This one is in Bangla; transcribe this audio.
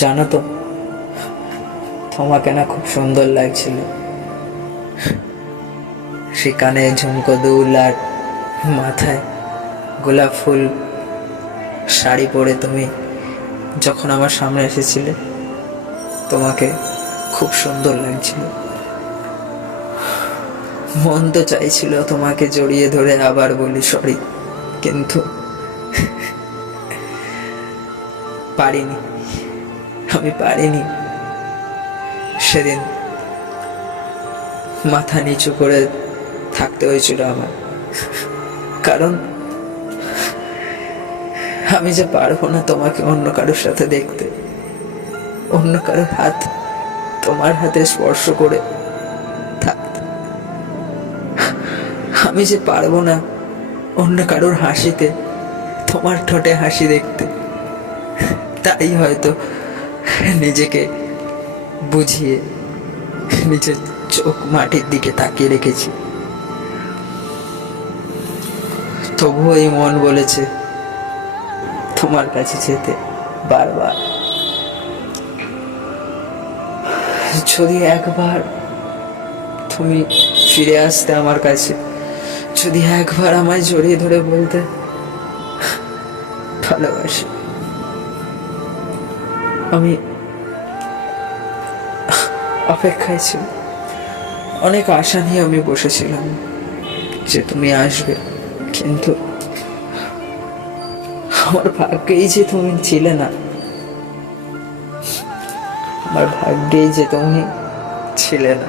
জানো তো, তোমাকে না খুব সুন্দর লাগছিল। সে কানে ঝুমকো দুল আর মাথায় গোলাপ ফুল শাড়ি পরে তুমি যখন আমার সামনে এসেছিলে, তোমাকে খুব সুন্দর লাগছিল। মন তো চাইছিল তোমাকে জড়িয়ে ধরে আবার বলি সরি, কিন্তু পারিনি, আমি পারিনি। সেদিন মাথা নিচু করে থাকতে হয়েছিল আমার, কারণ আমি যে পারবো না তোমাকে অন্য কারোর সাথে দেখতে, অন্য কারোর হাত তোমার হাতে স্পর্শ করে থাকতে। আমি যে পারবো না অন্য কারোর হাসিতে তোমার ঠোঁটে হাসি দেখতে। তাই হয়তো নিজেকে বুঝিয়ে নিজের চোখ মাটির দিকে তাকিয়ে রেখেছি। তবুও এই মন বলেছে তোমার কাছে যেতে বারবার। যদি একবার তুমি ফিরে আসতে আমার কাছে, যদি একবার আমায় জড়িয়ে ধরে বলতে ভালোবাসি, আমি অপেক্ষায় ছিল। অনেক আশা নিয়ে আমি বসেছিলাম যে তুমি আসবে, কিন্তু আমার ভাগ্যেই যে তুমি ছিলে না, আমার ভাগ্যেই যে তুমি ছিলে না।